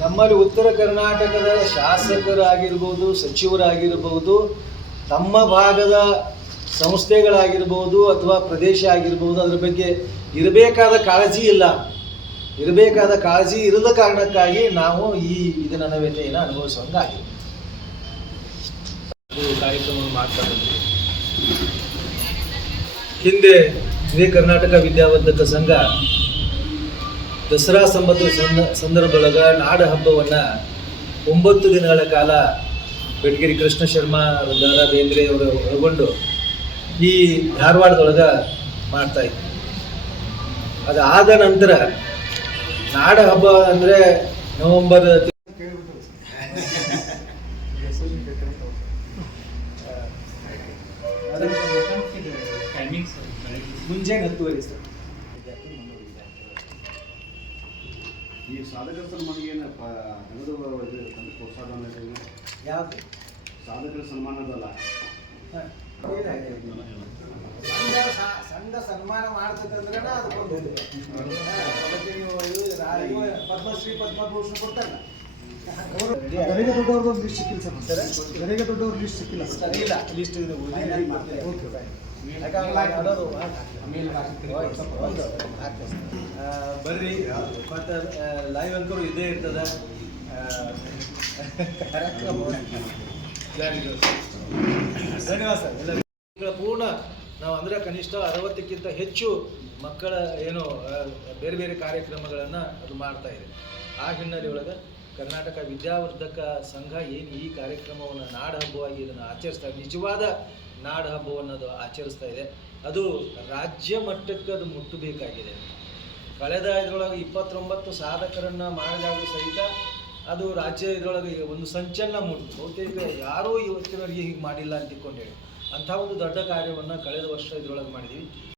ನಮ್ಮಲ್ಲಿ ಉತ್ತರ ಕರ್ನಾಟಕದ ಶಾಸಕರಾಗಿರ್ಬೋದು, ಸಚಿವರಾಗಿರ್ಬೋದು, ತಮ್ಮ ಭಾಗದ ಸಂಸ್ಥೆಗಳಾಗಿರ್ಬೋದು ಅಥವಾ ಪ್ರದೇಶ ಆಗಿರ್ಬೋದು, ಅದ್ರ ಬಗ್ಗೆ ಇರಬೇಕಾದ ಕಾಳಜಿ ಇಲ್ಲ. ಇರಬೇಕಾದ ಕಾಳಜಿ ಇರದ ಕಾರಣಕ್ಕಾಗಿ ನಾವು ಈ ಇದನ್ನ ಅನವ್ಯತೆಯನ್ನು ಅನುಭವಿಸುವಂಗಾಗಿದೆ. ಕಾರ್ಯಕ್ರಮವನ್ನು ಮಾಡ್ತಾ ಬಂದ್ವಿ. ಹಿಂದೆ ಇದೇ ಕರ್ನಾಟಕ ವಿದ್ಯಾವರ್ಧಕ ಸಂಘ ದಸರಾ ಸಂದರ್ಭದೊಳಗೆ ನಾಡ ಹಬ್ಬವನ್ನು 9 ದಿನಗಳ ಕಾಲ ಬೆಟಗೇರಿ ಕೃಷ್ಣ ಶರ್ಮಾ, ದ.ರಾ. ಬೇಂದ್ರೆ ಅವರು ಒಳಗೊಂಡು ಈ ಧಾರವಾಡದೊಳಗೆ ಮಾಡ್ತಾ ಇದ್ವಿ. ಅದಾದ ನಂತರ ನಾಡ ಹಬ್ಬ ಅಂದರೆ ನವೆಂಬರ್ ಮುಂಜಾನೆ 10:00 ಸರ್. ಈ ಸಾಧಕರ ಸನ್ಮಾನಿಗೆ ಏನಪ್ಪ ನಗದು ಪ್ರೋತ್ಸಾಹ ಯಾವುದು ಸಾಧಕರ ಸನ್ಮಾನದಲ್ಲ, ಸಂಘ ಸನ್ಮಾನ ಮಾಡ್ತದಂದ್ರೆ ಅದಕ್ಕೊಂದು ಪದ್ಮಶ್ರೀ ಪದ್ಮಭೂಷಣ ಕೊಡ್ತಾರಲ್ಲ. ನನಗೆ ದೊಡ್ಡವ್ರದ್ದು ಲಿಸ್ಟ್ ಸಿಕ್ಕಿಲ್ಲ ಸರ್. ನನಗೆ ದೊಡ್ಡವ್ರ ಲಿಸ್ಟ್ ಸಿಕ್ಕಿಲ್ಲ ಸರ್. ಇಲ್ಲ ಲಿಸ್ಟ್ ಬರ್ರಿ, ಮತ್ತು ಲೈವ್ ಅಂಕರು ಇದೇ ಇರ್ತದ. ಧನ್ಯವಾದ ಸರ್. ಎಲ್ಲ ಪೂರ್ಣ ನಾವು ಅಂದರೆ ಕನಿಷ್ಠ 60ಕ್ಕಿಂತ ಹೆಚ್ಚು ಮಕ್ಕಳ ಏನು ಬೇರೆ ಬೇರೆ ಕಾರ್ಯಕ್ರಮಗಳನ್ನು ಅದು ಮಾಡ್ತಾ ಇದೆ. ಆ ಹಿನ್ನೆಲೆ ಒಳಗೆ ಕರ್ನಾಟಕ ವಿದ್ಯಾವರ್ಧಕ ಸಂಘ ಏನು ಈ ಕಾರ್ಯಕ್ರಮವನ್ನು ನಾಡ ಹಬ್ಬವಾಗಿ ಇದನ್ನು ಆಚರಿಸ್ತಾ ಇದೆ, ನಿಜವಾದ ನಾಡ ಹಬ್ಬವನ್ನು ಅದು ಆಚರಿಸ್ತಾ ಇದೆ. ಅದು ರಾಜ್ಯ ಮಟ್ಟಕ್ಕೆ ಅದು ಮುಟ್ಟಬೇಕಾಗಿದೆ. ಕಳೆದ ಇದರೊಳಗೆ 29 ಸಾಧಕರನ್ನು ಮಾಡಿದಾಗ ಸಹಿತ ಅದು ರಾಜ್ಯ ಇದರೊಳಗೆ ಒಂದು ಸಂಚಲನ ಮೂಡಿತು. ಬಹುತೇಕ ಯಾರೂ ಇವತ್ತಿನವರೆಗೆ ಹೀಗೆ ಮಾಡಿಲ್ಲ ಅಂತ ತಿಳ್ಕೊಂಡು ಹೇಳಿ ಅಂಥ ಒಂದು ದೊಡ್ಡ ಕಾರ್ಯವನ್ನು ಕಳೆದ ವರ್ಷ ಇದರೊಳಗೆ ಮಾಡಿದ್ದೀವಿ.